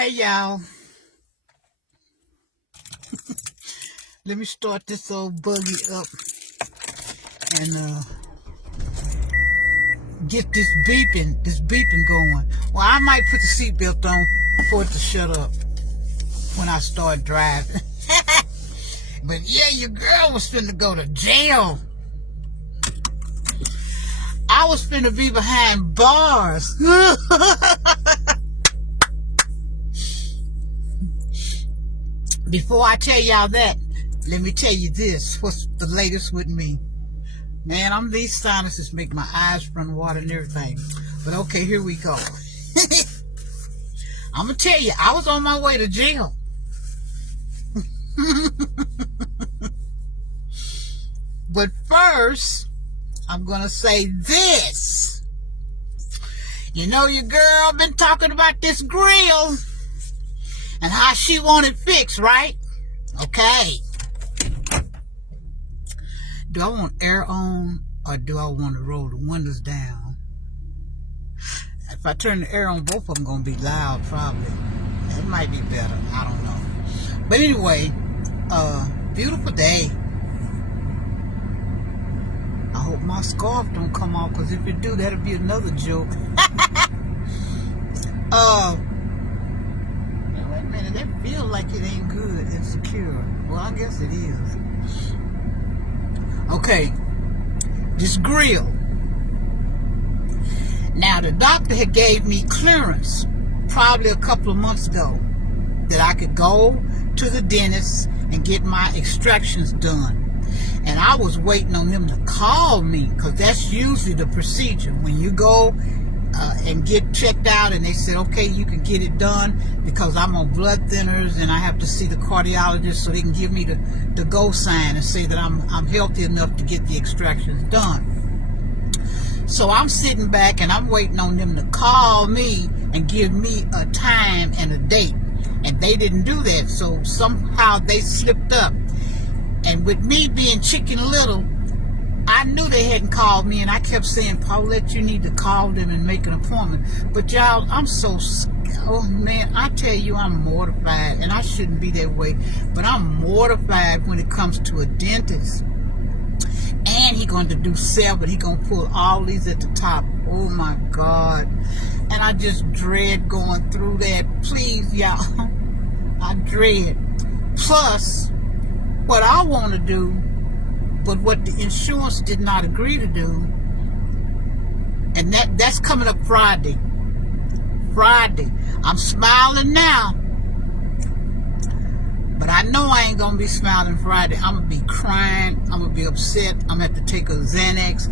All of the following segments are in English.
Hey y'all, let me start this old buggy up and get this beeping going. Well, I might put the seatbelt on for it to shut up when I start driving. But yeah, your girl was finna go to jail. I was finna be behind bars. Before I tell y'all that, let me tell you this. What's the latest with me? Man, these sinuses make my eyes run water and everything. But okay, here we go. I'm going to tell you, I was on my way to jail. But first, I'm going to say this. You know your girl been talking about this grill and how she want it fixed, right? Okay. Do I want air on or do I want to roll the windows down? If I turn the air on, both of them going to be loud probably. It might be better. I don't know. But anyway, beautiful day. I hope my scarf don't come off, because if it do, that'll be another joke. Wait a minute, that feel like it ain't good and secure. Well, I guess it is. Okay, this grill. Now, the doctor had gave me clearance probably a couple of months ago that I could go to the dentist and get my extractions done. And I was waiting on them to call me, because that's usually the procedure. When you go and get checked out and they said, okay, you can get it done, because I'm on blood thinners and I have to see the cardiologist so they can give me the go sign and say that I'm healthy enough to get the extractions done. So I'm sitting back and I'm waiting on them to call me and give me a time and a date. And they didn't do that, so somehow they slipped up. And with me being Chicken Little, I knew they hadn't called me, and I kept saying, Paulette, you need to call them and make an appointment. But y'all, I'm so, oh man, I tell you, I'm mortified, and I shouldn't be that way, but I'm mortified when it comes to a dentist. And he going to do 7, he going to pull all these at the top. Oh my God. And I just dread going through that. Please, y'all, I dread. Plus, what I want to do, but what the insurance did not agree to do, and that's coming up Friday. I'm smiling now, but I know I ain't going to be smiling Friday. I'm going to be crying. I'm going to be upset. I'm going to have to take a Xanax,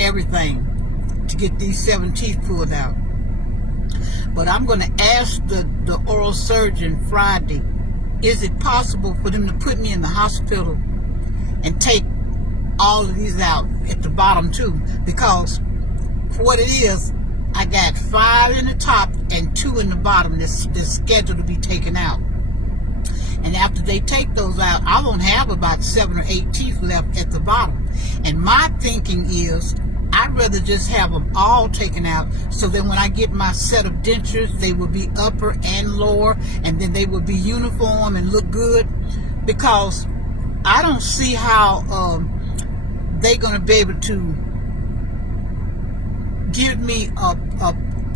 everything, to get these 7 teeth pulled out. But I'm going to ask the oral surgeon Friday, is it possible for them to put me in the hospital and take all of these out at the bottom too? Because for what it is, I got 5 in the top and 2 in the bottom that's scheduled to be taken out. And after they take those out, I won't have about 7 or 8 teeth left at the bottom. And my thinking is, I'd rather just have them all taken out, so that when I get my set of dentures, they will be upper and lower, and then they will be uniform and look good. Because I don't see how they're going to be able to give me a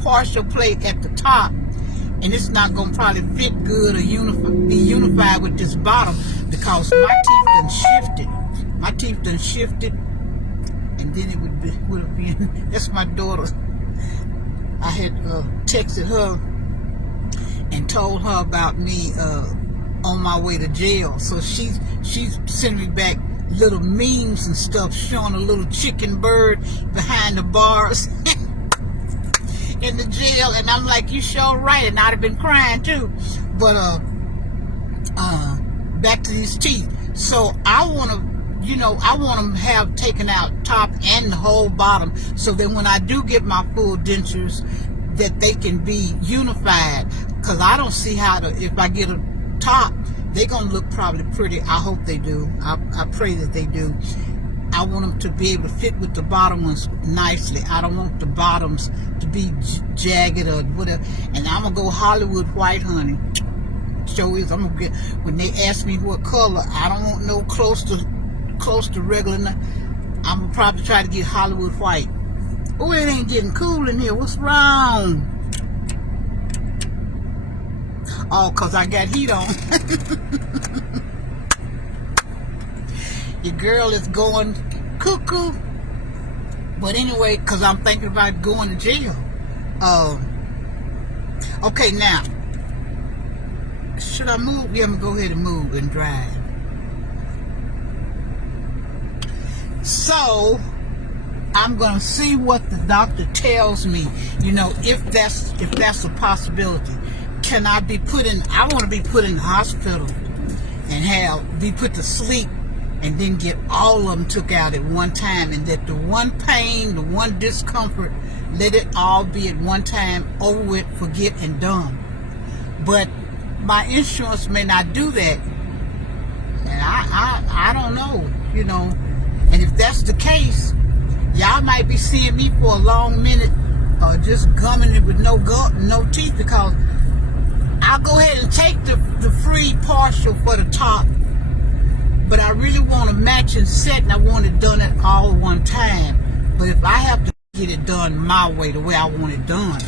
partial plate at the top, and it's not going to probably fit good or be unified with this bottom, because my teeth done shifted. And then it would have been, that's my daughter. I had texted her and told her about me on my way to jail. So she's sending me back little memes and stuff, showing a little chicken bird behind the bars in the jail. And I'm like, you sure right. And I'd have been crying too. But back to these teeth. So I want to, I want them to have taken out top and the whole bottom, so that when I do get my full dentures, that they can be unified. Because I don't see how if I get a top, they're going to look probably pretty. I hope they do. I pray that they do. I want them to be able to fit with the bottom ones nicely. I don't want the bottoms to be jagged or whatever. And I'm going to go Hollywood white, honey. Show is I'm going to get, when they ask me what color, I don't want no close to regular. I'm going to probably try to get Hollywood white. Oh, it ain't getting cool in here. What's wrong? Oh, because I got heat on. Your girl is going cuckoo. But anyway, because I'm thinking about going to jail. Okay, now. Should I move? Yeah, I'm going to go ahead and move and drive. So, I'm going to see what the doctor tells me. You know, if that's a possibility. Can I be put in, I want to be put in the hospital and be put to sleep and then get all of them took out at one time, and that the one pain, the one discomfort, let it all be at one time, over with, forget, and done. But my insurance may not do that. And I don't know, you know. And if that's the case, y'all might be seeing me for a long minute just gumming it with no teeth, because I'll go ahead and take the free partial for the top, but I really want a matching set, and I want it done at all one time. But if I have to get it done my way, the way I want it done.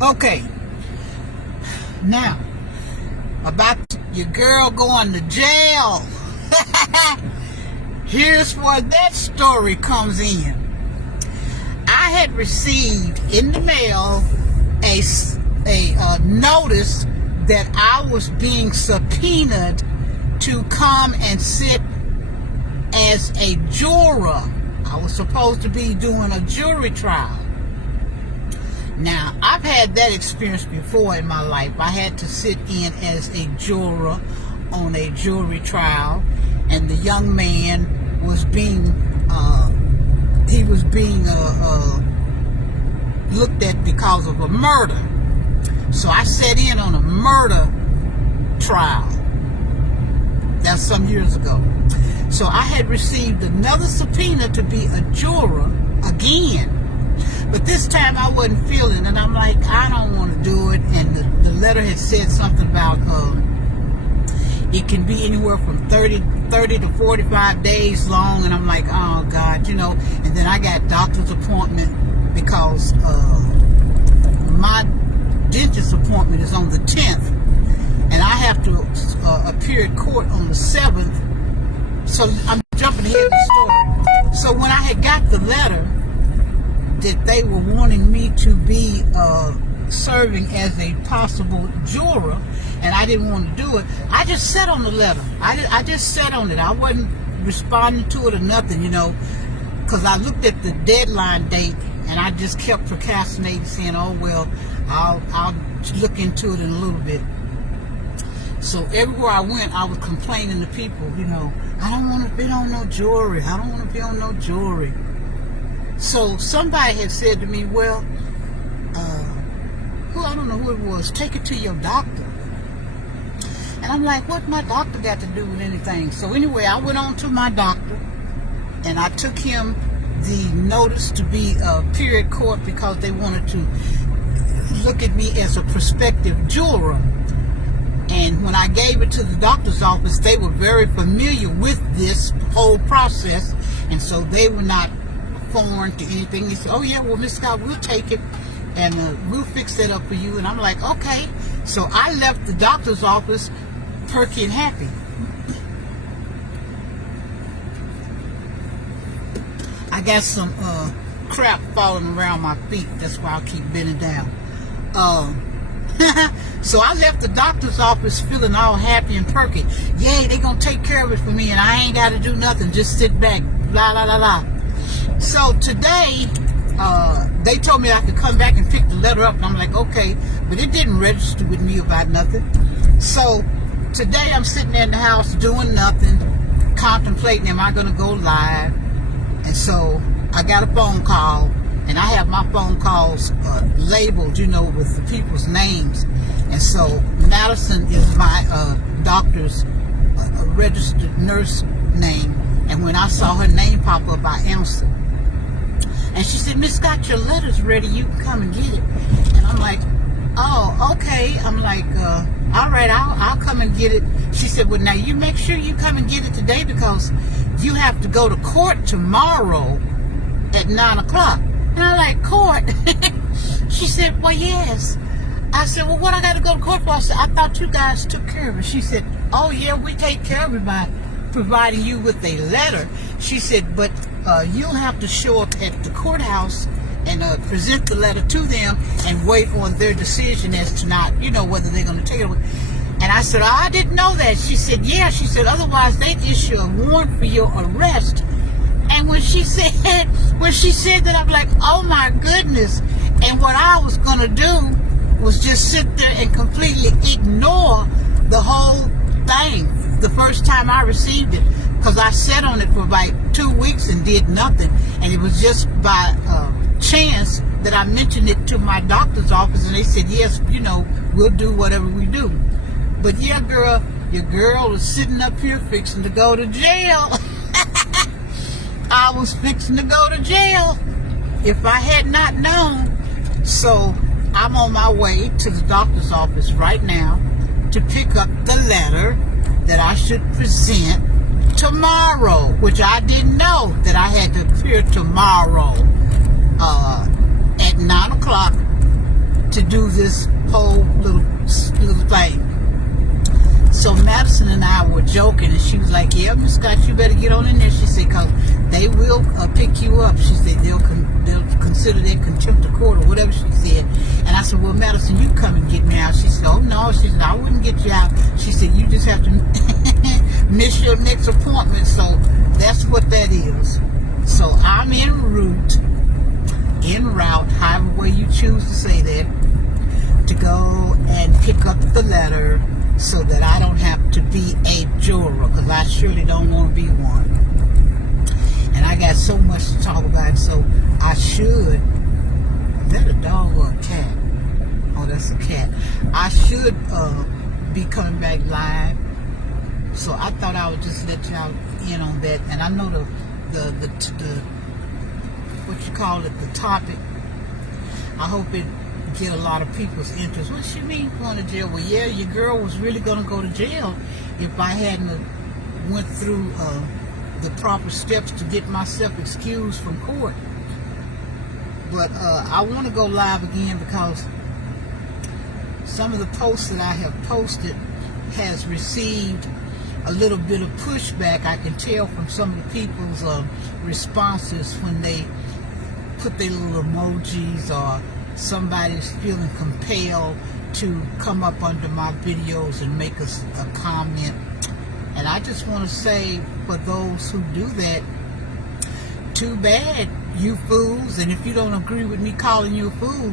Okay. Now, about your girl going to jail. Here's where that story comes in. I had received in the mail a notice that I was being subpoenaed to come and sit as a juror. I was supposed to be doing a jury trial. Now, I've had that experience before in my life. I had to sit in as a juror on a jury trial, and the young man was being looked at because of a murder. So I sat in on a murder trial. That's some years ago. So I had received another subpoena to be a juror again. But this time I wasn't feeling, and I'm like, I don't want to do it. And the letter had said something about it can be anywhere from 30 to 45 days long. And I'm like, oh, God, you know. And then I got doctor's appointment because my dentist appointment is on the 10th. And I have to appear at court on the 7th. So I'm jumping ahead of the story. So when I had got the letter that they were wanting me to be serving as a possible juror, and I didn't want to do it, I just sat on the letter. I just sat on it. I wasn't responding to it or nothing, you know, because I looked at the deadline date, and I just kept procrastinating, saying, oh, well, I'll look into it in a little bit. So everywhere I went, I was complaining to people, you know, I don't want to be on no jury. I don't want to be on no jury. So somebody had said to me, well, I don't know who it was, take it to your doctor. And I'm like, what my doctor got to do with anything? So anyway, I went on to my doctor, and I took him the notice to be appear at court because they wanted to look at me as a prospective juror. And when I gave it to the doctor's office, they were very familiar with this whole process, and so they were not foreign to anything. They said, oh yeah, well, Miss Scott, we'll take it and we'll fix that up for you. And I'm like, okay. So I left the doctor's office perky and happy. I got some crap falling around my feet. That's why I keep bending down. So I left the doctor's office feeling all happy and perky. Yay, they gonna take care of it for me, and I ain't got to do nothing. Just sit back. Blah, blah, blah, blah. So today, they told me I could come back and pick the letter up, and I'm like, okay, but it didn't register with me about nothing. So today I'm sitting there in the house doing nothing, contemplating, am I going to go live? And so I got a phone call, and I have my phone calls labeled, you know, with the people's names. And so Madison is my doctor's registered nurse name. And when I saw her name pop up, I answered. And she said, Miss Scott, your letter's ready. You can come and get it. And I'm like, oh, okay. I'm like, all right, I'll come and get it. She said, well, now you make sure you come and get it today because you have to go to court tomorrow at 9 o'clock. And I'm like, court? She said, well, yes. I said, well, what I got to go to court for? I said, I thought you guys took care of it. She said, oh, yeah, we take care of it by providing you with a letter. She said, but you'll have to show up at the courthouse and present the letter to them and wait on their decision as to not, whether they're going to take it away. And I said, I didn't know that. She said, yeah. She said, otherwise they'd issue a warrant for your arrest. And when she said that, I'm like, oh my goodness. And what I was going to do was just sit there and completely ignore the whole thing the first time I received it, because I sat on it for like 2 weeks and did nothing. And it was just by chance that I mentioned it to my doctor's office, and they said, yes, we'll do whatever we do. But yeah, girl, your girl is sitting up here fixing to go to jail. I was fixing to go to jail if I had not known. So I'm on my way to the doctor's office right now to pick up the letter that I should present tomorrow, which I didn't know that I had to appear tomorrow at 9 o'clock to do this whole little thing. So Madison and I were joking, and she was like, yeah, Miss Scott, you better get on in there. She said, because they will pick you up. She said they'll consider their contempt of court or whatever she said. And I said, well, Madison, you come and get me out. She said, oh, no. She said, I wouldn't get you out. She said, you just have to miss your next appointment. So that's what that is. So I'm en route, however way you choose to say that, to go and pick up the letter so that I don't have to be a juror, because I surely don't want to be one. And I got so much to talk about, so I should. Is that a dog or a cat? Oh, that's a cat. I should be coming back live. So I thought I would just let y'all in on that. And I know the what you call it, the topic. I hope it get a lot of people's interest. What you mean going to jail? Well, yeah, your girl was really going to go to jail if I hadn't went through the proper steps to get myself excused from court. But I want to go live again because some of the posts that I have posted has received a little bit of pushback. I can tell from some of the people's responses when they put their little emojis, or somebody's feeling compelled to come up under my videos and make a comment. And I just want to say, for those who do that, too bad, you fools. And if you don't agree with me calling you a fool,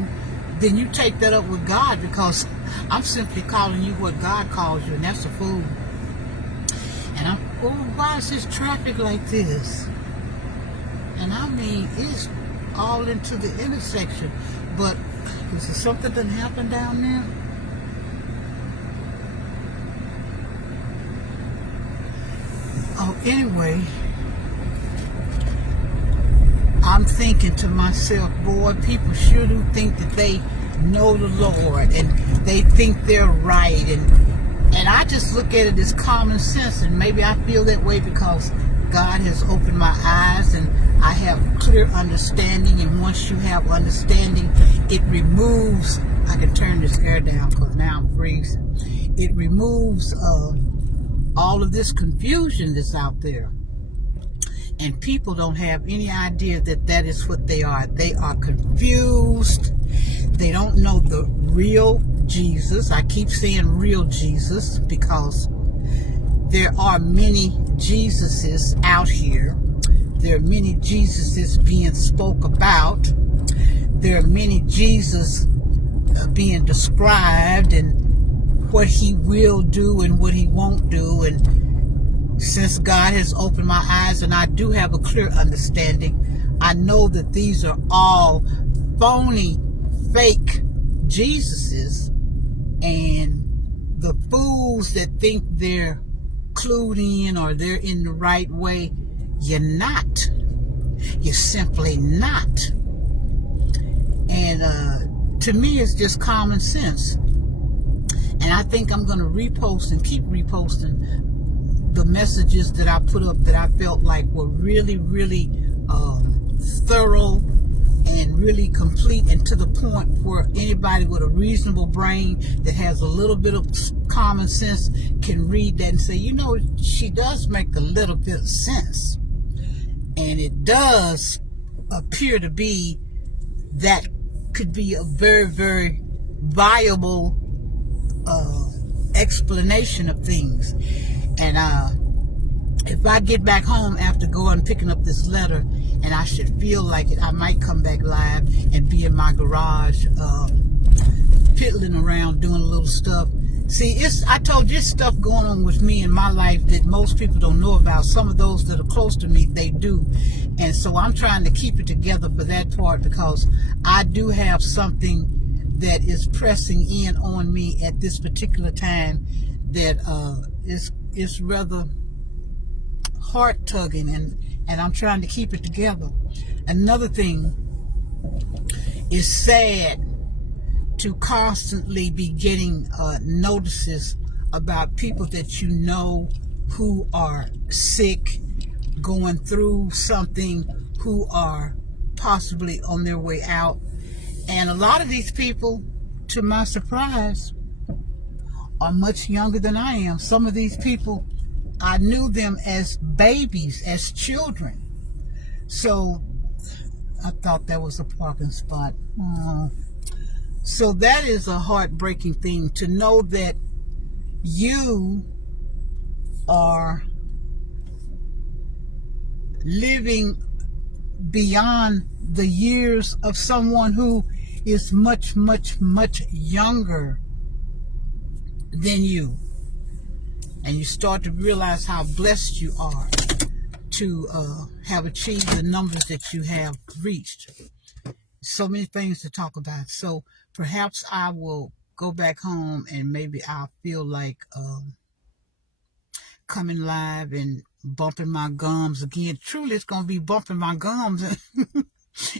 then you take that up with God, because I'm simply calling you what God calls you, and that's a fool. And why is this traffic like this? And I mean, it's all into the intersection. But is there something that happened down there? Oh, anyway, I'm thinking to myself, boy, people sure do think that they know the Lord and they think they're right. And I just look at it as common sense, and maybe I feel that way because God has opened my eyes and I have clear understanding. And once you have understanding, it removes, I can turn this air down because now I'm freezing. It removes all of this confusion that's out there. And people don't have any idea that that is what they are. They are confused. They don't know the real Jesus. I keep saying real Jesus because there are many Jesuses out here. There are many Jesuses being spoke about. There are many Jesus being described, and what he will do and what he won't do. And since God has opened my eyes and I do have a clear understanding, I know that these are all phony, fake Jesuses, and the fools that think they're clued in or they're in the right way, you're not. You're simply not. And to me, it's just common sense. And I think I'm going to repost and keep reposting the messages that I put up that I felt like were really, really thorough and really complete and to the point where anybody with a reasonable brain that has a little bit of common sense can read that and say, you know, she does make a little bit of sense. And it does appear to be that could be a very, very viable explanation of things. And if I get back home after going picking up this letter and I should feel like it, I might come back live and be in my garage piddling around doing a little stuff. See, I told you stuff going on with me in my life that most people don't know about. Some of those that are close to me, they do. And so I'm trying to keep it together for that part because I do have something that is pressing in on me at this particular time that is rather heart-tugging, and I'm trying to keep it together. Another thing, is sad to constantly be getting notices about people that you know who are sick, going through something, who are possibly on their way out. And a lot of these people, to my surprise, are much younger than I am. Some of these people, I knew them as babies, as children. So I thought that was a parking spot. So that is a heartbreaking thing, to know that you are living beyond the years of someone who is much, much, much younger than you. And you start to realize how blessed you are to have achieved the numbers that you have reached. So many things to talk about. So perhaps I will go back home and maybe I'll feel like coming live and bumping my gums again. Truly, it's going to be bumping my gums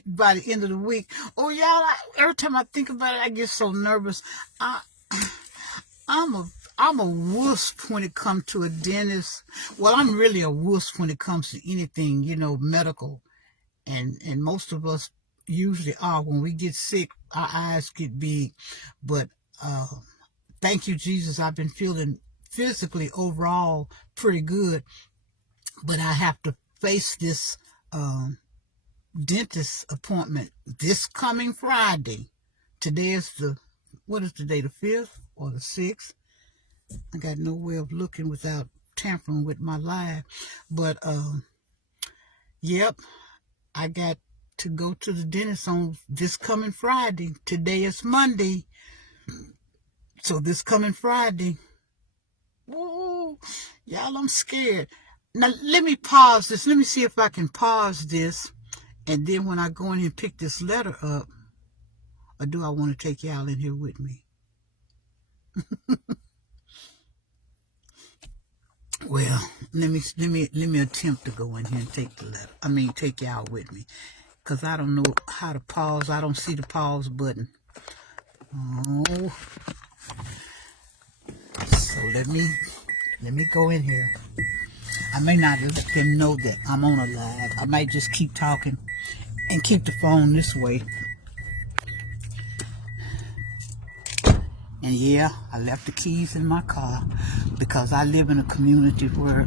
by the end of the week. Oh, y'all, every time I think about it, I get so nervous. I'm a wuss when it comes to a dentist. Well, I'm really a wuss when it comes to anything, you know, medical. And most of us usually are. When we get sick, our eyes get big. But thank you, Jesus, I've been feeling physically overall pretty good. But I have to face this dentist appointment this coming Friday. Today is what is today, the 5th or the 6th? I got no way of looking without tampering with my life. But, yep, I got to go to the dentist on this coming Friday. Today is Monday. So this coming Friday. Whoa, y'all, I'm scared. Now, let me pause this. Let me see if I can pause this. And then when I go in and pick this letter up, or do I want to take y'all in here with me? Well, let me attempt to go in here and take the letter. I mean, take y'all with me, because I don't know how to pause. I don't see the pause button. Oh, so let me go in here. I may not let them know that I'm on a live. I might just keep talking and keep the phone this way. And yeah, I left the keys in my car because I live in a community where,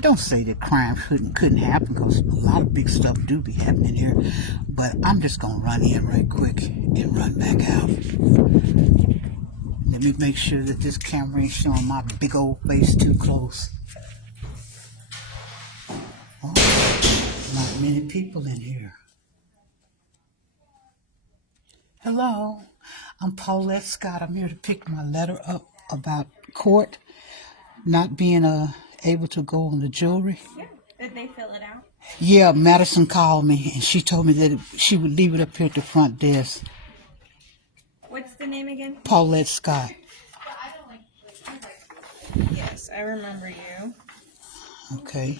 don't say that crime couldn't happen, because a lot of big stuff do be happening here. But I'm just going to run in right quick and run back out. Let me make sure that this camera ain't showing my big old face too close. Oh, not many people in here. Hello, I'm Paulette Scott. I'm here to pick my letter up about court not being able to go on the jury. Yeah. Did they fill it out? Yeah, Madison called me and she told me that she would leave it up here at the front desk. What's the name again? Paulette Scott. I remember you. Okay.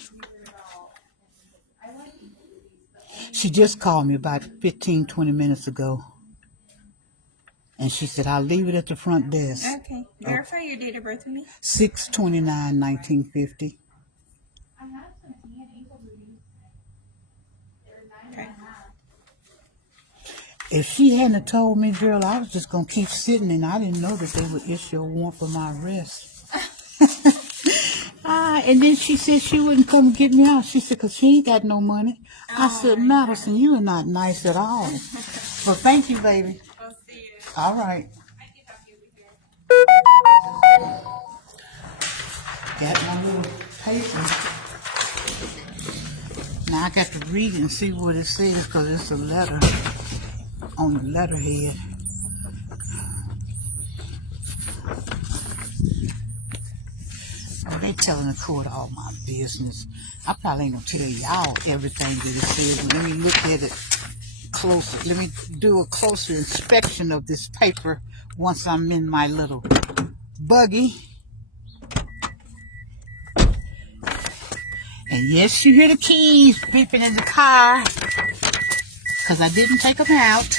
She just called me about 15, 20 minutes ago. And she said, I'll leave it at the front desk. Okay. Verify your date of birth with me. 6/29/1950. Okay. If she hadn't told me, girl, I was just going to keep sitting, and I didn't know that they would issue a warrant for my arrest. And then she said she wouldn't come get me out. She said, because she ain't got no money. I said, Madison, you are not nice at all. Well, thank you, baby. I'll see you. All right. Got my little paper. Now I got to read it and see what it says, because it's a letter on the letterhead. Oh, they telling the court all my business. I probably ain't gonna tell y'all everything that it says, but let me look at it closer. Let me do a closer inspection of this paper once I'm in my little buggy. And yes, you hear the keys beeping in the car, because I didn't take them out.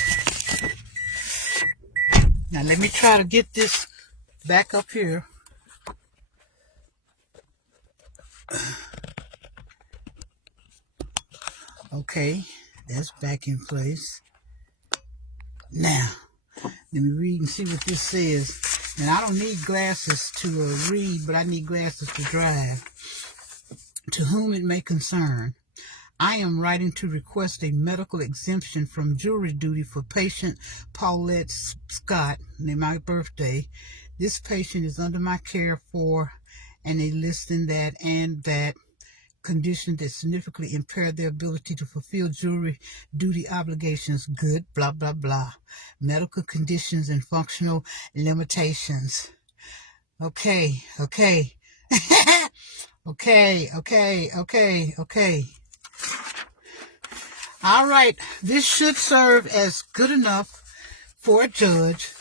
Now let me try to get this back up here. Okay, that's back in place. Now, let me read and see what this says. And I don't need glasses to read, but I need glasses to drive. To whom it may concern, I am writing to request a medical exemption from jury duty for patient Paulette Scott, named my birthday. This patient is under my care for and a listing that and that condition that significantly impair their ability to fulfill jury duty obligations. Good, blah, blah, blah. Medical conditions and functional limitations. Okay. Okay. All right. This should serve as good enough for a judge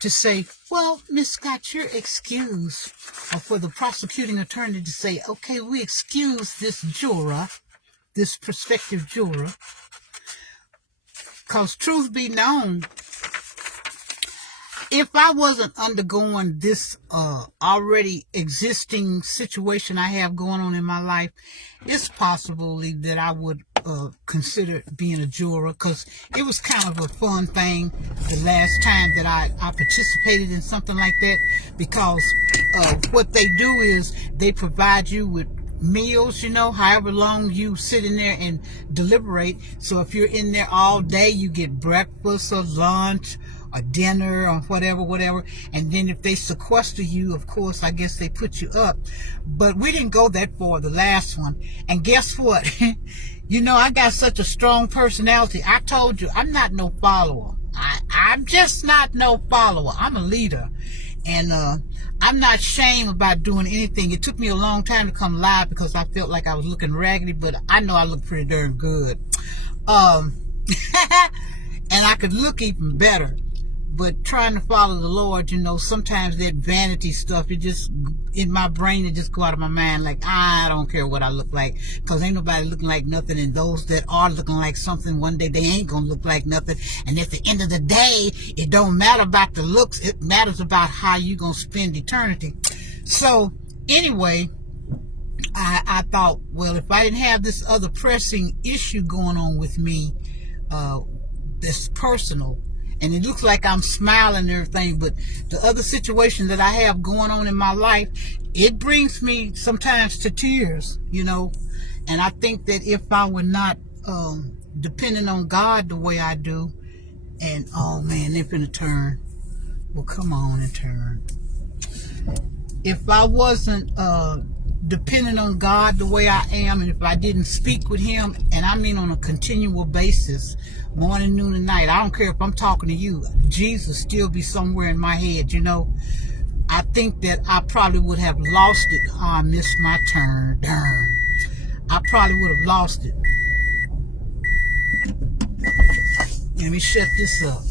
to say, well, Miss Scott, you're excused. Or for the prosecuting attorney to say, okay, we excuse this juror, this prospective juror. Because truth be known, if I wasn't undergoing this already existing situation I have going on in my life, it's possible that I would consider being a juror, because it was kind of a fun thing the last time that I participated in something like that, because what they do is they provide you with meals, however long you sit in there and deliberate. So if you're in there all day, you get breakfast or lunch or dinner or whatever. And then if they sequester you, of course, I guess they put you up. But we didn't go that far, the last one. And guess what? I got such a strong personality. I told you, I'm not no follower. I'm just not no follower. I'm a leader. And I'm not ashamed about doing anything. It took me a long time to come live because I felt like I was looking raggedy, but I know I look pretty darn good. And I could look even better. But trying to follow the Lord, sometimes that vanity stuff, it just, in my brain, it just go out of my mind. Like, I don't care what I look like, because ain't nobody looking like nothing. And those that are looking like something, one day they ain't going to look like nothing. And at the end of the day, it don't matter about the looks. It matters about how you going to spend eternity. So, anyway, I thought, well, if I didn't have this other pressing issue going on with me, that's personal, and it looks like I'm smiling and everything, but the other situation that I have going on in my life, it brings me sometimes to tears, and I think that if I were not depending on God the way I do, and oh man, they're finna turn. Well, come on and turn. If I wasn't depending on God the way I am, and if I didn't speak with him, and I mean on a continual basis, morning, noon, and night, I don't care if I'm talking to you, Jesus still be somewhere in my head, I think that I probably would have lost it. Oh, I missed my turn. Darn. I probably would have lost it. Let me shut this up.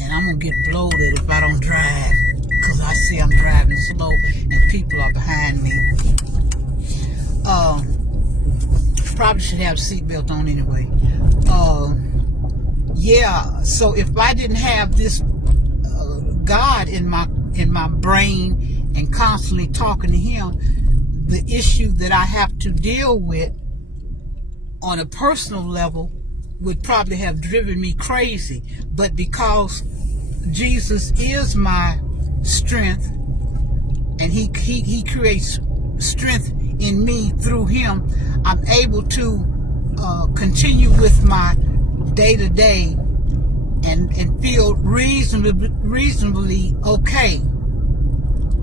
And I'm going to get bloated if I don't drive. because I see I'm driving slow and people are behind me. Probably should have a seatbelt on anyway. Yeah, so if I didn't have this God in my brain and constantly talking to him, the issue that I have to deal with on a personal level would probably have driven me crazy. But because Jesus is my strength, and he creates strength in me through him, I'm able to continue with my day-to-day and feel reasonably okay.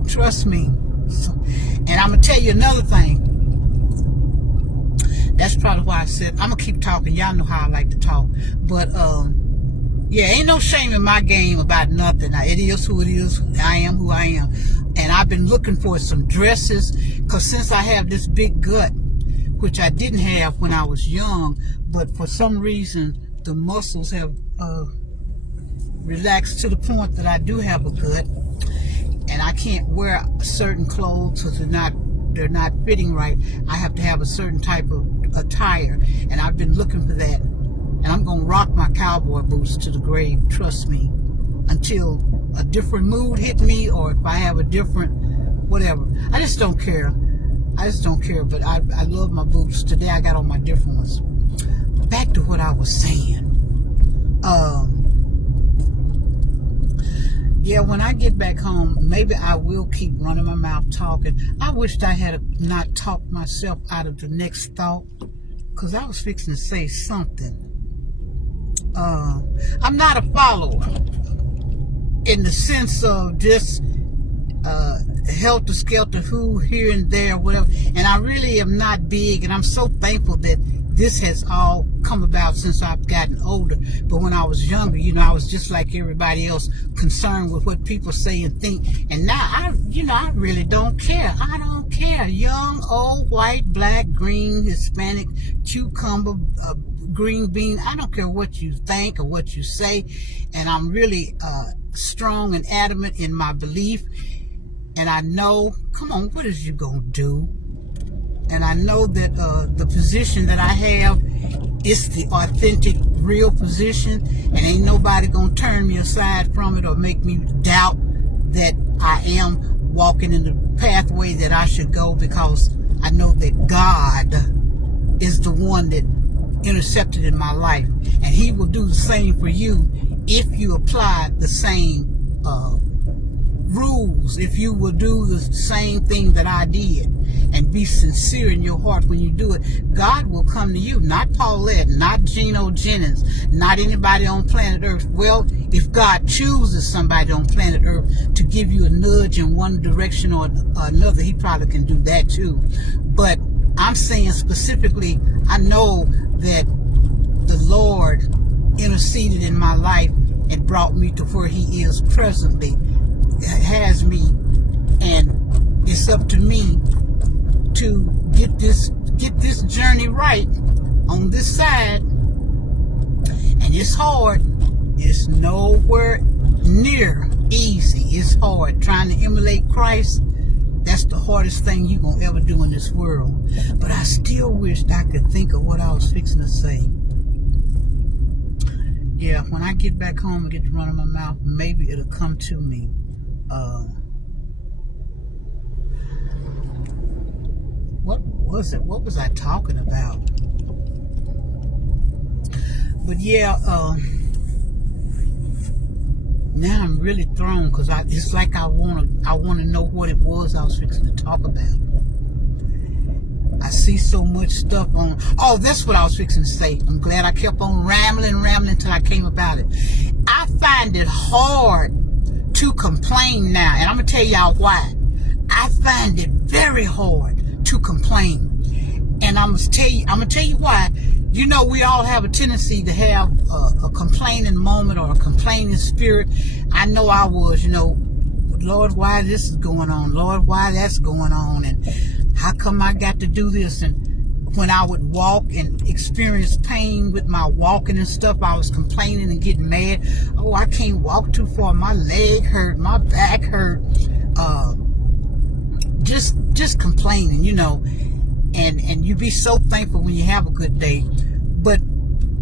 Trust me. And I'm going to tell you another thing. That's probably why I said, I'm going to keep talking. Y'all know how I like to talk. But, yeah, ain't no shame in my game about nothing. Now, it is who it is. I am who I am. And I've been looking for some dresses, because since I have this big gut, which I didn't have when I was young, but for some reason the muscles have relaxed to the point that I do have a gut, and I can't wear certain clothes because they're not fitting right. I have to have a certain type of attire, and I've been looking for that. And I'm going to rock my cowboy boots to the grave, trust me, until a different mood hit me, or if I have a different whatever. I just don't care. But I love my boots. Today I got on my different ones. Back to what I was saying. Yeah, when I get back home, maybe I will keep running my mouth talking. I wished I had not talked myself out of the next thought, because I was fixing to say something. I'm not a follower in the sense of just helter-skelter, who, here and there, whatever. And I really am not big, and I'm so thankful that this has all come about since I've gotten older. But when I was younger, I was just like everybody else, concerned with what people say and think. And now, I really don't care. I don't care. Young, old, white, black, green, Hispanic, cucumber, green bean. I don't care what you think or what you say. And I'm really strong and adamant in my belief. And I know, come on, what is you gonna do? And I know that the position that I have is the authentic, real position, and ain't nobody gonna turn me aside from it or make me doubt that I am walking in the pathway that I should go, because I know that God is the one that intercepted in my life, and he will do the same for you if you apply the same rules, if you will do the same thing that I did and be sincere in your heart when you do it. God will come to you, not Paulette, not Geno Jennings, not anybody on planet Earth. Well, if God chooses somebody on planet Earth to give you a nudge in one direction or another, he probably can do that too. But I'm saying specifically, I know that the Lord interceded in my life and brought me to where he is presently, has me, and it's up to me to get this journey right on this side. And it's hard. It's nowhere near easy. It's hard. Trying to emulate Christ, that's the hardest thing you're going to ever do in this world. But I still wished I could think of what I was fixing to say. Yeah, when I get back home and get to running my mouth, maybe it'll come to me. What was it? What was I talking about? But yeah, now I'm really thrown, because it's like I want to know what it was I was fixing to talk about. I see so much stuff on. Oh, that's what I was fixing to say. I'm glad I kept on rambling until I came about it. I find it hard to complain now, and I'm gonna tell y'all why. I find it very hard to complain, and I'm gonna tell you why. We all have a tendency to have a complaining moment or a complaining spirit. I know I was, Lord, why this is going on? Lord, why that's going on? And how come I got to do this? And when I would walk and experience pain with my walking and stuff, I was complaining and getting mad. Oh, I can't walk too far. My leg hurt. My back hurt. Just complaining, you know. And you be so thankful when you have a good day. But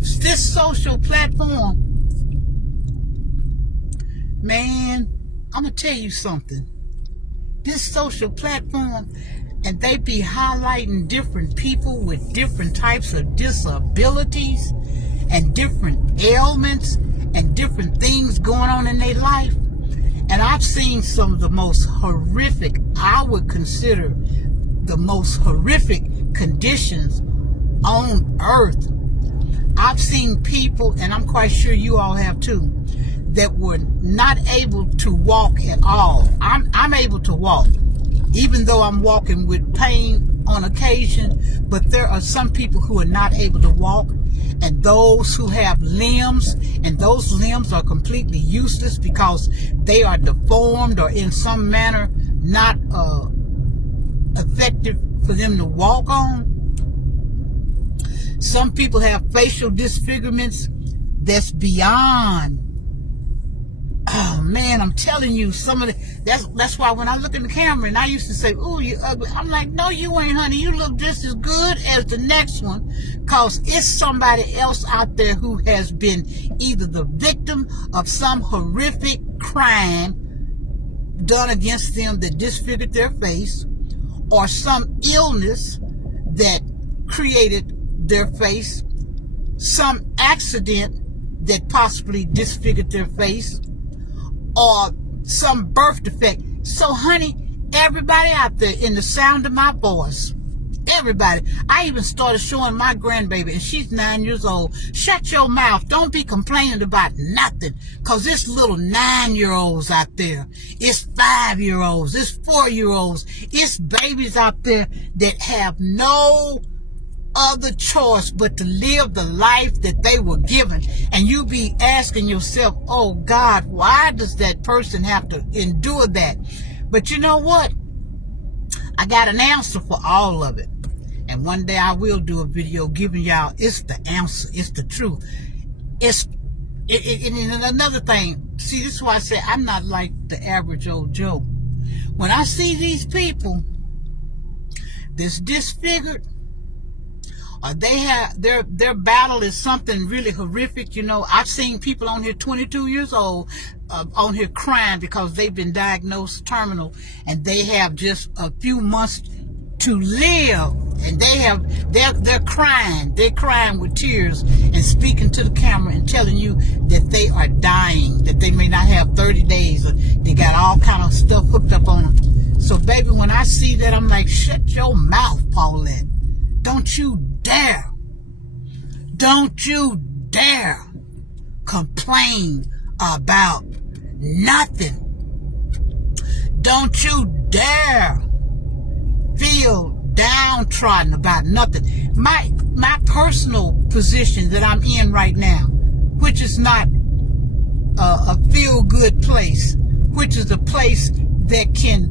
this social platform, man, I'm going to tell you something. This social platform, and they be highlighting different people with different types of disabilities and different ailments and different things going on in their life. And I've seen some of the most horrific, I would consider the most horrific conditions on earth. I've seen people, and I'm quite sure you all have too, that were not able to walk at all. I'm able to walk, even though I'm walking with pain on occasion, but there are some people who are not able to walk, and those who have limbs, and those limbs are completely useless because they are deformed or in some manner not effective for them to walk on. Some people have facial disfigurements that's beyond. Oh man, I'm telling you, some of the, that's why when I look in the camera and I used to say, "Ooh, you ugly," I'm like, "No, you ain't, honey. You look just as good as the next one," cause it's somebody else out there who has been either the victim of some horrific crime done against them that disfigured their face, or some illness that created their face, some accident that possibly disfigured their face, or some birth defect. So, honey, everybody out there in the sound of my voice, everybody, I even started showing my grandbaby, and she's 9 years old. Shut your mouth. Don't be complaining about nothing, because it's little 9-year-olds out there. It's 5-year-olds. It's 4-year-olds. It's babies out there that have no other choice but to live the life that they were given. And you be asking yourself, oh God, why does that person have to endure that? But you know what? I got an answer for all of it. And one day I will do a video giving y'all, it's the answer. It's the truth. And another thing, see, this is why I say I'm not like the average old Joe. When I see these people that's disfigured, or they have their battle is something really horrific. You know, I've seen people on here 22 years old on here crying because they've been diagnosed terminal and they have just a few months to live, and they're crying with tears and speaking to the camera and telling you that they are dying, that they may not have 30 days, or they got all kind of stuff hooked up on them. So baby, when I see that, I'm like, shut your mouth, Paulette. Don't you dare complain about nothing. Don't you dare feel downtrodden about nothing. My personal position that I'm in right now, which is not a feel-good place, which is a place that can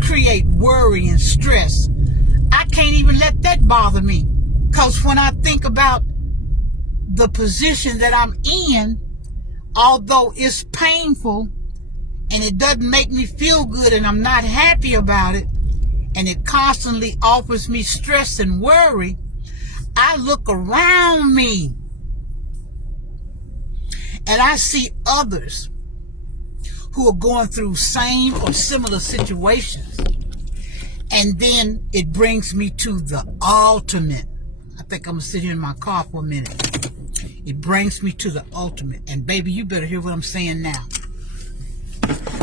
create worry and stress, I can't even let that bother me. Because when I think about the position that I'm in, although it's painful and it doesn't make me feel good and I'm not happy about it, and it constantly offers me stress and worry, I look around me and I see others who are going through same or similar situations. And then it brings me to the ultimate. I think I'm going to sit here in my car for a minute. It brings me to the ultimate. And baby, you better hear what I'm saying now.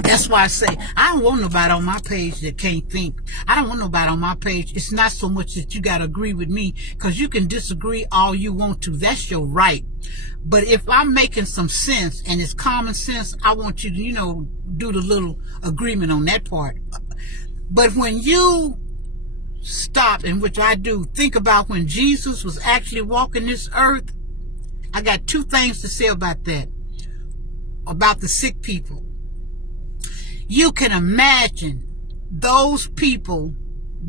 That's why I say, I don't want nobody on my page that can't think. I don't want nobody on my page. It's not so much that you got to agree with me, because you can disagree all you want to. That's your right. But if I'm making some sense and it's common sense, I want you to, do the little agreement on that part. But when you stop, and which I do, think about when Jesus was actually walking this earth, I got two things to say about that, about the sick people. You can imagine those people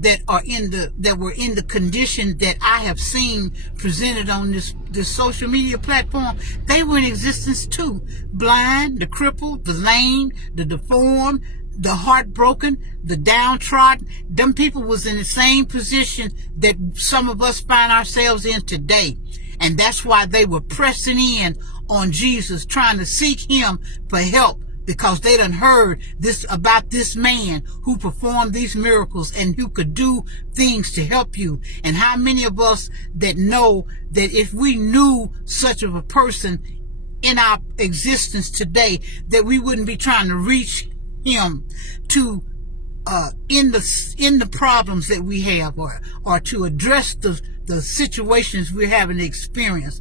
that were in the condition that I have seen presented on this social media platform, they were in existence too. Blind, the crippled, the lame, the deformed, the heartbroken, the downtrodden. Them people was in the same position that some of us find ourselves in today. And that's why they were pressing in on Jesus, trying to seek him for help, because they done heard this about this man who performed these miracles and who could do things to help you. And how many of us that know that if we knew such of a person in our existence today, that we wouldn't be trying to reach him to in the problems that we have, or to address the situations we're having to experience.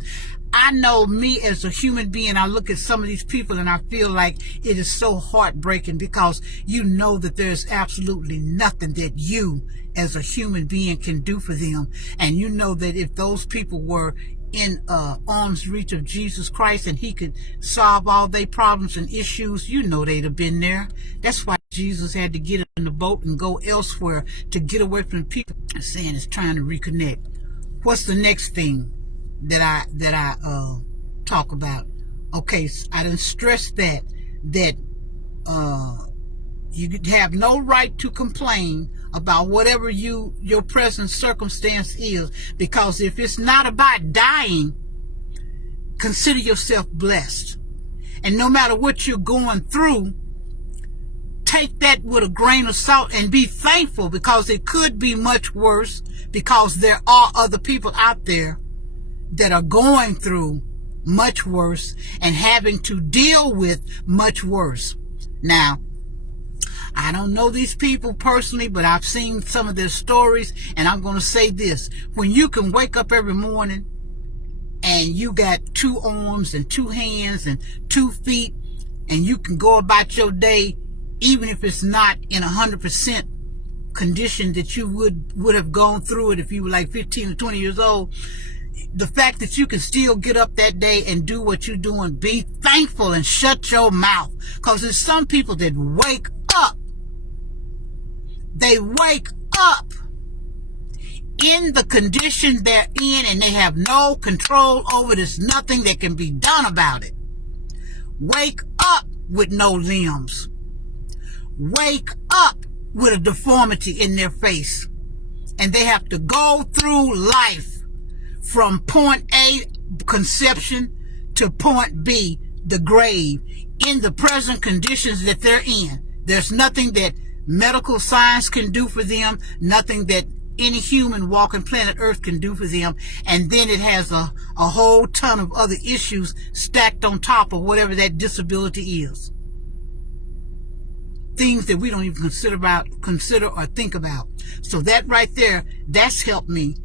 I know me as a human being, I look at some of these people and I feel like it is so heartbreaking, because you know that there's absolutely nothing that you as a human being can do for them. And you know that if those people were in arm's reach of Jesus Christ and he could solve all their problems and issues, you know they'd have been there. That's why Jesus had to get in the boat and go elsewhere to get away from the people saying it's trying to reconnect. What's the next thing that I talk about? Okay, so I done stressed that you have no right to complain about whatever your present circumstance is, because if it's not about dying, consider yourself blessed. And no matter what you're going through, take that with a grain of salt and be thankful, because it could be much worse, because there are other people out there that are going through much worse and having to deal with much worse. Now, I don't know these people personally, but I've seen some of their stories, and I'm going to say this. When you can wake up every morning and you got 2 arms and 2 hands and 2 feet, and you can go about your day, even if it's not in 100% condition that you would have gone through it if you were like 15 or 20 years old, the fact that you can still get up that day and do what you're doing, be thankful and shut your mouth. Because there's some people that wake up. They wake up in the condition they're in, and they have no control over it. There's nothing that can be done about it. Wake up with no limbs. Wake up with a deformity in their face. And they have to go through life from point A, conception, to point B, the grave, in the present conditions that they're in. There's nothing that medical science can do for them, nothing that any human walking planet Earth can do for them. And then it has a whole ton of other issues stacked on top of whatever that disability is. Things that we don't even consider or think about. So that right there, that's helped me.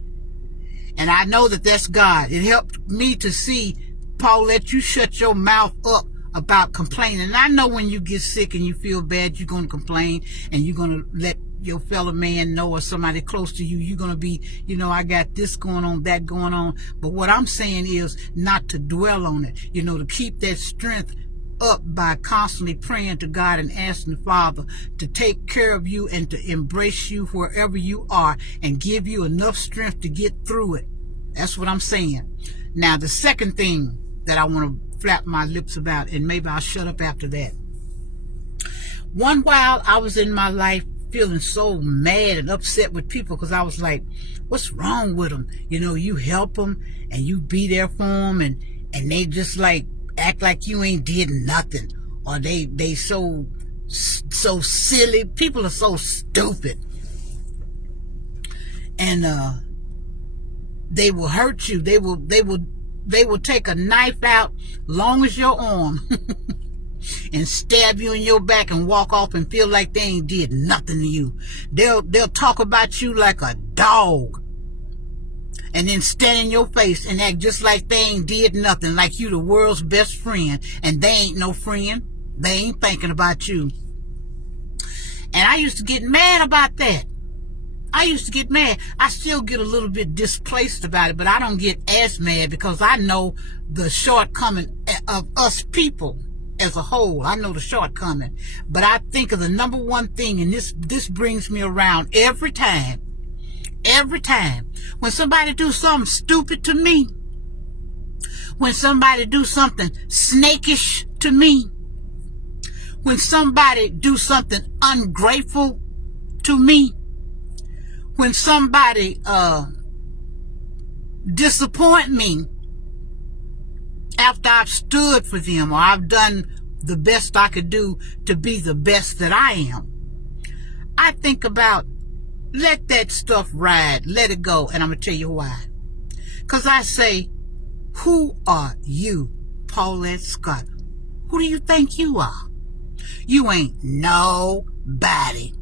And I know that that's God. It helped me to see, Paulette, you shut your mouth up about complaining. And I know when you get sick and you feel bad, you're going to complain, and you're going to let your fellow man know, or somebody close to you, you're going to be, I got this going on, that going on. But what I'm saying is not to dwell on it, to keep that strength up by constantly praying to God and asking the Father to take care of you and to embrace you wherever you are and give you enough strength to get through it. That's what I'm saying. Now, the second thing that I want to flap my lips about, and maybe I'll shut up after that. One while I was in my life feeling so mad and upset with people, because I was like, what's wrong with them? You help them and you be there for them, and they just like act like you ain't did nothing, or they so silly. People are so stupid, and they will hurt you. They will take a knife out long as your arm and stab you in your back and walk off and feel like they ain't did nothing to you. They'll talk about you like a dog, and then stand in your face and act just like they ain't did nothing, like you the world's best friend, and they ain't no friend. They ain't thinking about you. And I used to get mad about that. I used to get mad. I still get a little bit displaced about it, but I don't get as mad, because I know the shortcoming of us people. as a whole. I know the shortcoming, but I think of the number one thing, and this brings me around every time. Every time when somebody do something stupid to me, when somebody do something snakish to me, when somebody do something ungrateful to me, when somebody disappoint me after I've stood for them, or I've done the best I could do to be the best that I am, I think about, let that stuff ride, let it go. And I'm going to tell you why. Because I say, who are you, Paulette Scott? Who do you think you are? You ain't nobody.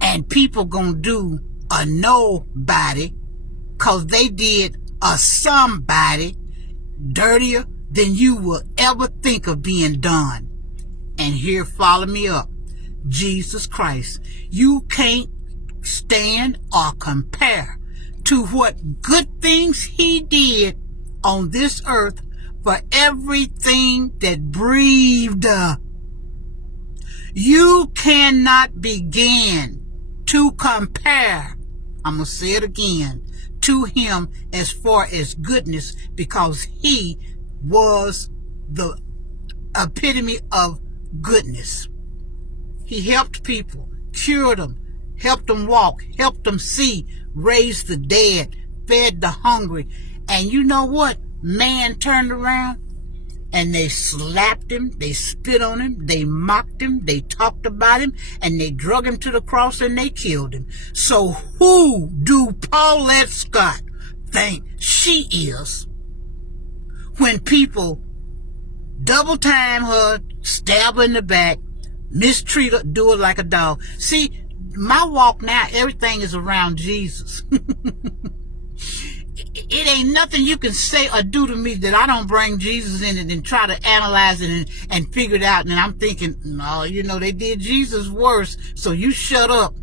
And people gonna do a nobody because they did a somebody dirtier than you will ever think of being done. And here, follow me up. Jesus Christ. You can't stand or compare to what good things he did on this earth for everything that breathed. You cannot begin to compare, I'm going to say it again, to him as far as goodness, because he was the epitome of goodness. He helped people, cured them, helped them walk, helped them see, raised the dead, fed the hungry. And you know what? Man turned around and they slapped him, they spit on him, they mocked him, they talked about him, and they drug him to the cross and they killed him. So who do Paulette Scott think she is when people double time her, stab her in the back, mistreat her, do her like a dog? See, my walk now, everything is around Jesus. It ain't nothing you can say or do to me that I don't bring Jesus in it and try to analyze it and figure it out. And I'm thinking, no, you know, they did Jesus worse, so you shut up.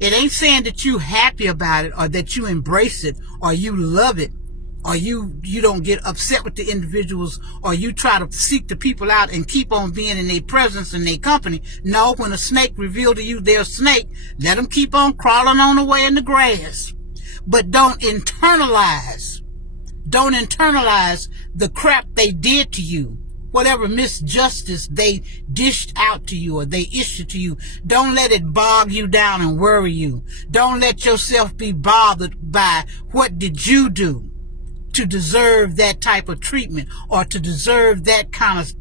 It ain't saying that you happy about it, or that you embrace it, or you love it, or you don't get upset with the individuals, or you try to seek the people out and keep on being in their presence and their company. No, when a snake revealed to you they're a snake, let them keep on crawling on away in the grass. But don't internalize the crap they did to you. Whatever misjustice they dished out to you or they issued to you, don't let it bog you down and worry you. Don't let yourself be bothered by what did you do to deserve that type of treatment or to deserve that kind of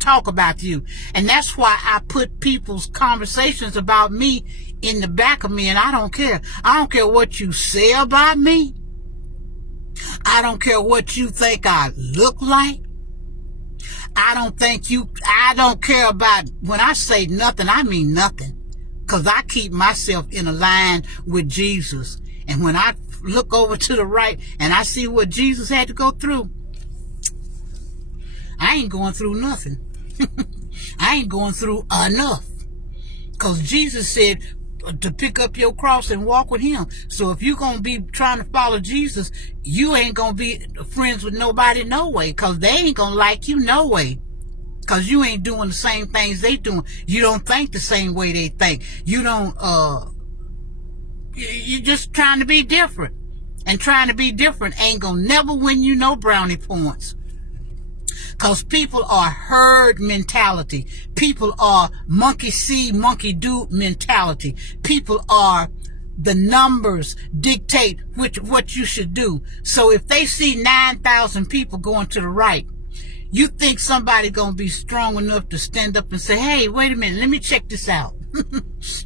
talk about you. And that's why I put people's conversations about me in the back of me, and I don't care. I don't care what you say about me. I don't care what you think I look like. I don't care about, when I say nothing, I mean nothing. Because I keep myself in a line with Jesus. And when I look over to the right and I see what Jesus had to go through, I ain't going through nothing. I ain't going through enough. Because Jesus said to pick up your cross and walk with him. So if you're going to be trying to follow Jesus, you ain't going to be friends with nobody no way, because they ain't going to like you no way, because you ain't doing the same things they doing. You don't think the same way they think. You don't, you're just trying to be different. And trying to be different ain't going to never win you no brownie points. Because people are herd mentality. People are monkey see, monkey do mentality. People are the numbers dictate what you should do. So if they see 9,000 people going to the right, you think somebody going to be strong enough to stand up and say, hey, wait a minute, let me check this out.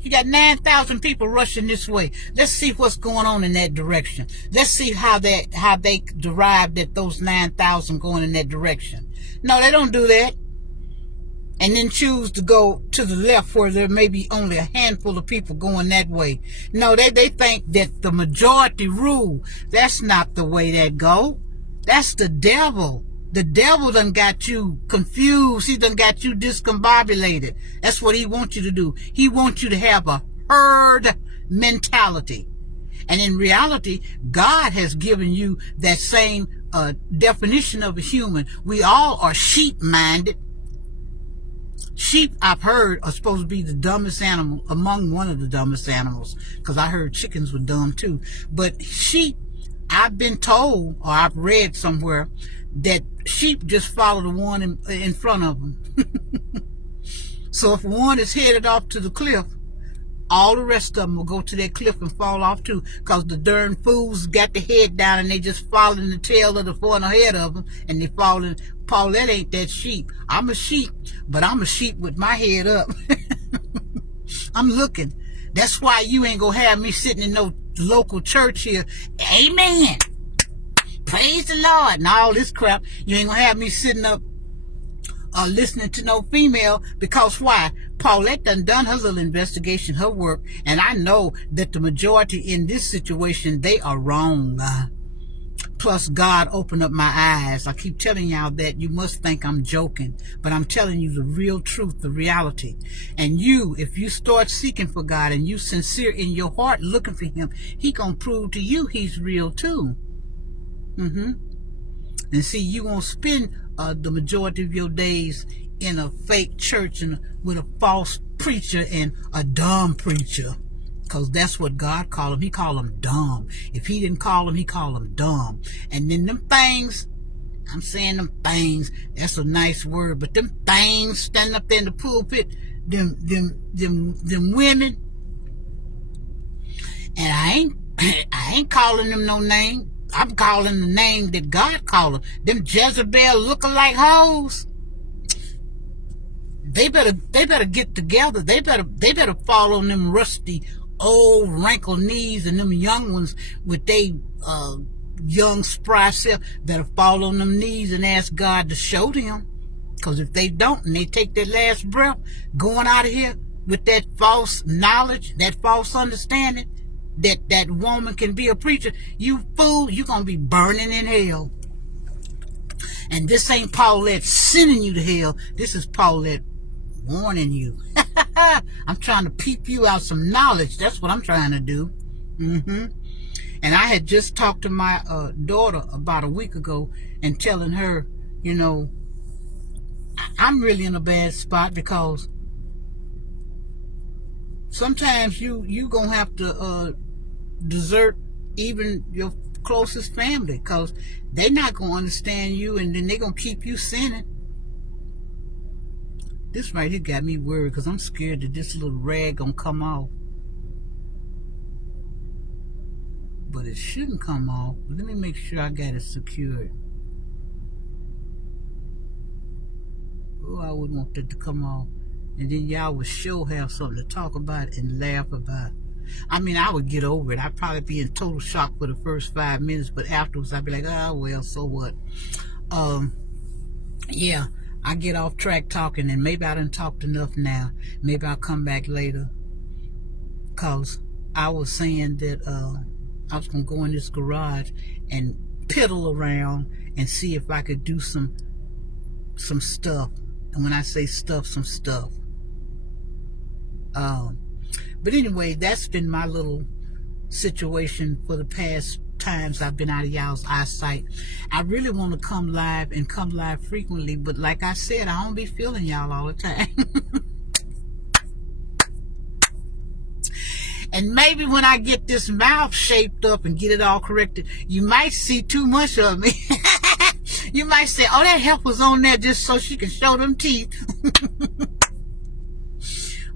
You got 9,000 people rushing this way. Let's see what's going on in that direction. Let's see how they derived at those 9,000 going in that direction. No, they don't do that. And then choose to go to the left where there may be only a handful of people going that way. No, they think that the majority rule. That's not the way that go. That's the devil. The devil done got you confused. He done got you discombobulated. That's what he wants you to do. He wants you to have a herd mentality. And in reality, God has given you that same definition of a human. We all are sheep-minded. Sheep, I've heard, are supposed to be the dumbest animal, among one of the dumbest animals, because I heard chickens were dumb too. But sheep, I've been told, or I've read somewhere, that sheep just follow the one in front of them. So if one is headed off to the cliff, all the rest of them will go to that cliff and fall off too, because the darn fools got the head down and they just following the tail of the one ahead of them, and they falling. Paulette ain't that sheep. I'm a sheep, but I'm a sheep with my head up. I'm looking. That's why you ain't gonna have me sitting in no local church here. Amen. Praise the Lord and all this crap. You ain't gonna have me sitting up listening to no female, because why? Paulette done her little investigation, her work, and I know that the majority in this situation, they are wrong. Plus, God opened up my eyes. I keep telling y'all that. You must think I'm joking, but I'm telling you the real truth, the reality. And you, if you start seeking for God and you sincere in your heart looking for him, he gonna prove to you he's real too. And see, you won't spend the majority of your days in a fake church and with a false preacher and a dumb preacher, because that's what God called him. He called him dumb. If he didn't call him, he called him dumb. And then them things, I'm saying them things, that's a nice word, but them things standing up there in the pulpit, them women, and I ain't calling them no name. I'm calling the name that God called them. Them Jezebel lookalike hoes. They better get together. They better fall on them rusty, old, wrinkled knees, and them young ones with they young, spry self better fall on them knees and ask God to show them. Because if they don't, and they take their last breath going out of here with that false knowledge, that false understanding, that woman can be a preacher, you fool, you're going to be burning in hell. And this ain't Paulette sending you to hell. This is Paulette warning you. I'm trying to peep you out some knowledge. That's what I'm trying to do. And I had just talked to my daughter about a week ago and telling her, you know, I'm really in a bad spot, because sometimes you gonna have to desert even your closest family, because they're not gonna understand you, and then they're gonna keep you sinning. This right here got me worried, because I'm scared that this little rag gonna come off. But it shouldn't come off. Let me make sure I got it secured. Oh, I wouldn't want that to come off. And then y'all would sure have something to talk about and laugh about. I mean, I would get over it. I'd probably be in total shock for the first 5 minutes, but afterwards I'd be like, oh, well, so what? Yeah, I get off track talking, and maybe I done talked enough now. Maybe I'll come back later, because I was saying that I was going to go in this garage and piddle around and see if I could do some stuff. And when I say stuff, some stuff. But anyway, that's been my little situation for the past times I've been out of y'all's eyesight. I really want to come live and come live frequently, but like I said, I don't be feeling y'all all the time. And maybe when I get this mouth shaped up and get it all corrected, you might see too much of me. You might say, oh, that help was on there just so she can show them teeth.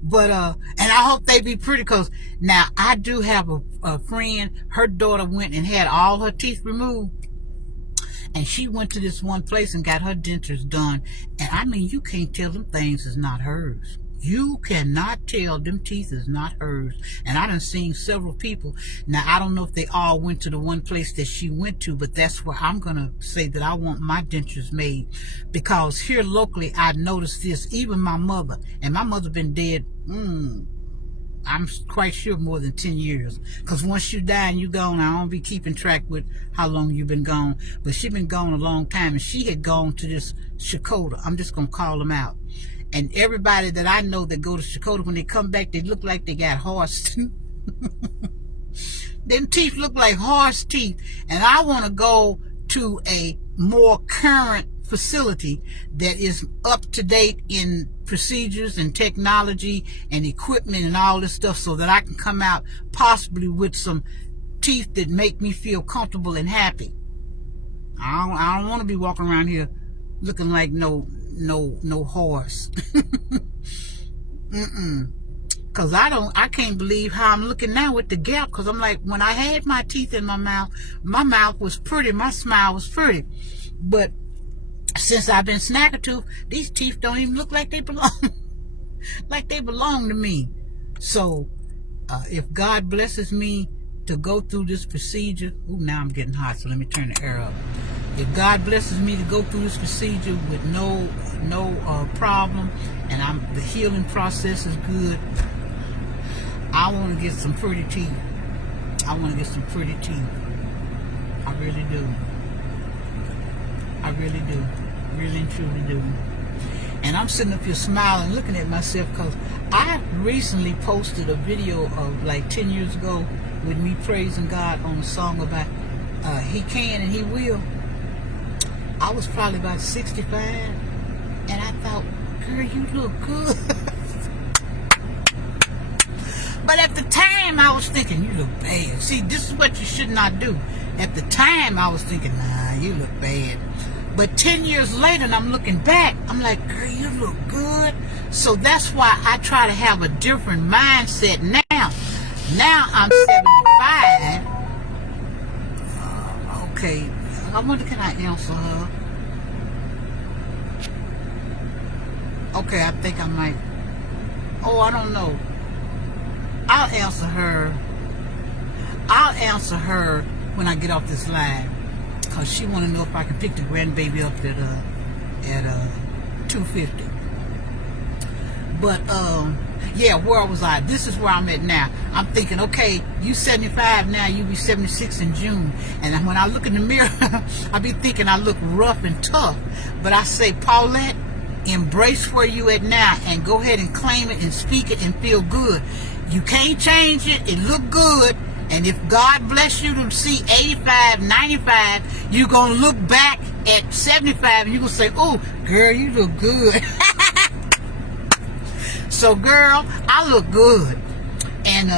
But, and I hope they be pretty, because now I do have a friend, her daughter went and had all her teeth removed. And she went to this one place and got her dentures done. And I mean, you can't tell them things is not hers. You cannot tell them teeth is not hers. And I done seen several people. Now, I don't know if they all went to the one place that she went to, but that's where I'm going to say that I want my dentures made. Because here locally, I noticed this. Even my mother, and my mother been dead, I'm quite sure more than 10 years. Because once you die and you gone, I don't be keeping track with how long you've been gone. But she been gone a long time, and she had gone to this Shakota. I'm just going to call them out. And everybody that I know that go to Shakota, when they come back, they look like they got horse. Them teeth look like horse teeth. And I want to go to a more current facility that is up to date in procedures and technology and equipment and all this stuff, so that I can come out possibly with some teeth that make me feel comfortable and happy. I don't want to be walking around here looking like no horse. Cause I can't believe how I'm looking now with the gap. Cause I'm like, when I had my teeth in my mouth was pretty, my smile was pretty. But since I've been Snaggletooth, these teeth don't even look like they belong, like they belong to me. So, if God blesses me to go through this procedure, ooh, now I'm getting hot, so let me turn the air up. If God blesses me to go through this procedure with no problem, and the healing process is good, I want to get some pretty teeth. I want to get some pretty teeth. I really do. I really do. Really and truly do. And I'm sitting up here smiling, looking at myself, because I recently posted a video of like 10 years ago with me praising God on a song about He can and He will. I was probably about 65, and I thought, girl, you look good. But at the time, I was thinking, you look bad. See, this is what you should not do. At the time, I was thinking, nah, you look bad. But 10 years later, and I'm looking back, I'm like, girl, you look good. So that's why I try to have a different mindset now. Now I'm 75. Okay, I wonder, can I answer her? Okay, I think I might. Oh, I don't know. I'll answer her when I get off this live, because she want to know if I can pick the grandbaby up at 2:50. But yeah, where was I? This is where I'm at now. I'm thinking, okay, you 75 now, you be 76 in June. And when I look in the mirror, I be thinking I look rough and tough. But I say, Paulette, embrace where you at now and go ahead and claim it and speak it and feel good. You can't change it. It look good. And if God bless you to see 85, 95, you're going to look back at 75 and you're going to say, oh, girl, you look good. So, girl, I look good. And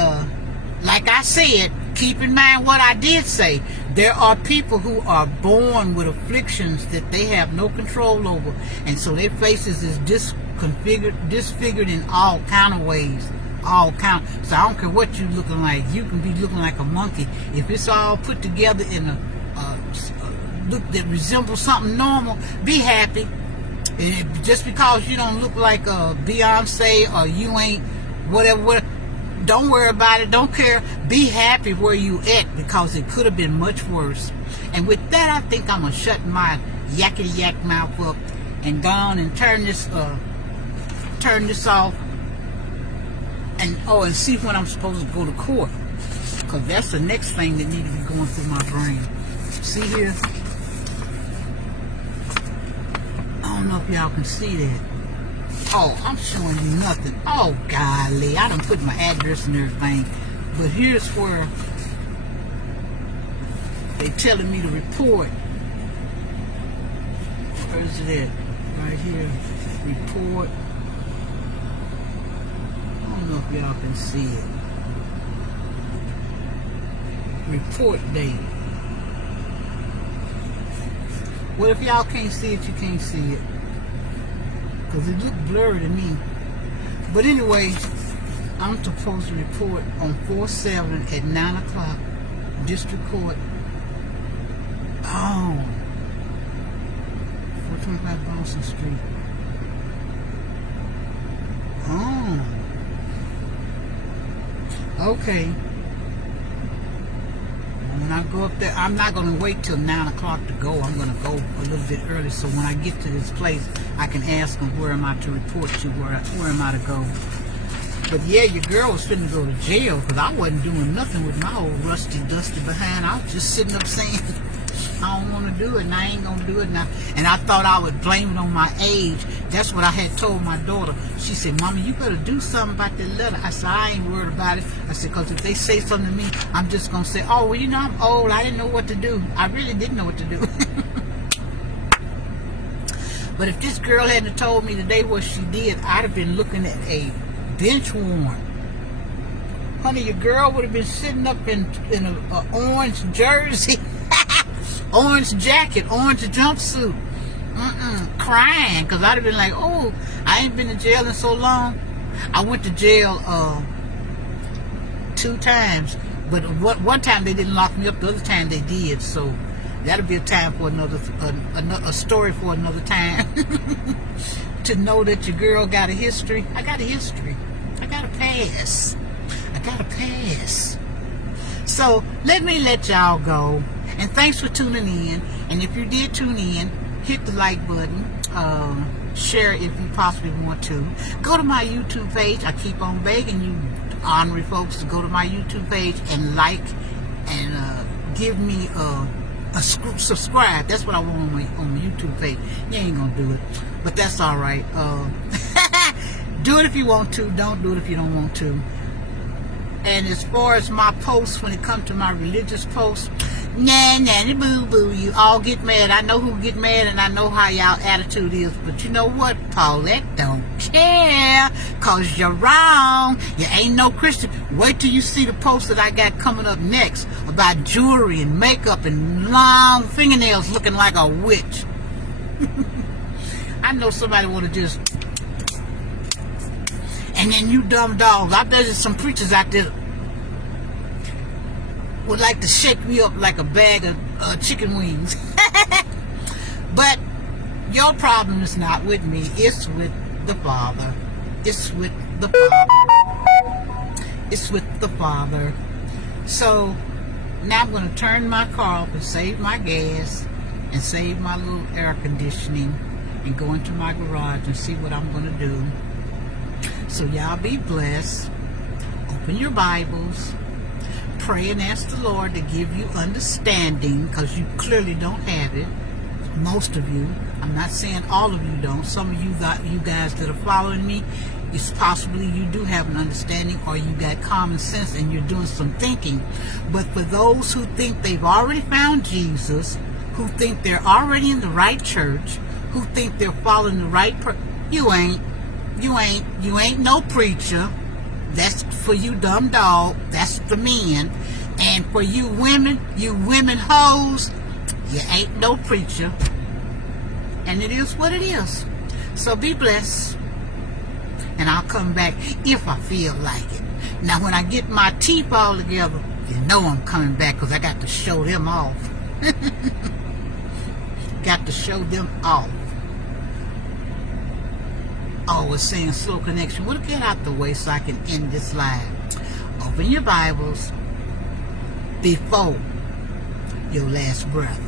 like I said, keep in mind what I did say. There are people who are born with afflictions that they have no control over. And so their faces is disfigured in all kind of ways. All kind. So I don't care what you looking like. You can be looking like a monkey. If it's all put together in a look that resembles something normal, be happy. And just because you don't look like a Beyonce or you ain't whatever, don't worry about it. Don't care. Be happy where you at, because it could have been much worse. And with that, I think I'm gonna shut my yakety yak mouth up and go on and turn this off. And see when I'm supposed to go to court, because that's the next thing that needs to be going through my brain. See here? I don't know if y'all can see that. Oh, I'm showing you nothing. Oh, golly, I done put my address and everything. But here's where they telling me to report. Where is it at? Right here. Report. I don't know if y'all can see it. Report date. Well, if y'all can't see it, you can't see it, because it looked blurry to me. But anyway, I'm supposed to report on 4/7 at 9 o'clock, District Court. Oh, 425 Boston Street. Oh. Okay. When I go up there, I'm not going to wait till 9 o'clock to go. I'm going to go a little bit early, so when I get to this place, I can ask them where am I to report to, where am I to go. But yeah, your girl was finna go to jail, because I wasn't doing nothing with my old rusty, dusty behind. I was just sitting up saying, I don't want to do it, and I ain't gonna do it now. And I thought I would blame it on my age. That's what I had told my daughter. She said, "Mama, you better do something about that letter." I said, "I ain't worried about it." I said, "Because if they say something to me, I'm just gonna say, oh, well, you know, I'm old. I didn't know what to do. I really didn't know what to do." But if this girl hadn't told me today what she did, I'd have been looking at a bench warrant. Honey, your girl would have been sitting up in a orange jersey, orange jacket, orange jumpsuit, crying, because I'd have been like, oh, I ain't been to jail in so long. I went to jail 2 times, but one time they didn't lock me up, the other time they did, so that'll be a time for a story for another time. To know that your girl got a history. I got a history. I got a past. I got a pass. So let me let y'all go. And thanks for tuning in. And if you did tune in, hit the like button. Share it if you possibly want to. Go to my YouTube page. I keep on begging you honorary folks to go to my YouTube page and like and give me a subscribe. That's what I want on my YouTube page. You ain't gonna do it, but that's all right. Do it if you want to. Don't do it if you don't want to. And as far as my posts, when it comes to my religious posts, nanny boo boo, you all get mad. I know who get mad, and I know how y'all attitude is. But you know what? Paulette don't care, cause you're wrong. You ain't no Christian. Wait till you see the post that I got coming up next about jewelry and makeup and long fingernails looking like a witch. I know somebody want to just. And then you dumb dogs. I bet there's some preachers out there would like to shake me up like a bag of chicken wings. But your problem is not with me. It's with the Father. It's with the Father. It's with the Father. So now I'm going to turn my car off and save my gas and save my little air conditioning and go into my garage and see what I'm going to do. So y'all be blessed. Open your Bibles. Pray and ask the Lord to give you understanding, because you clearly don't have it. Most of you. I'm not saying all of you don't. Some of you guys that are following me, it's possibly you do have an understanding, or you got common sense and you're doing some thinking. But for those who think they've already found Jesus, who think they're already in the right church, who think they're following the right you ain't. You ain't no preacher. That's for you dumb dog. That's for men. And for you women hoes, you ain't no preacher. And it is what it is. So be blessed. And I'll come back if I feel like it. Now when I get my teeth all together, you know I'm coming back, because I got to show them off. Got to show them off. Oh, it's saying slow connection. Well, get out the way so I can end this live. Open your Bibles before your last breath.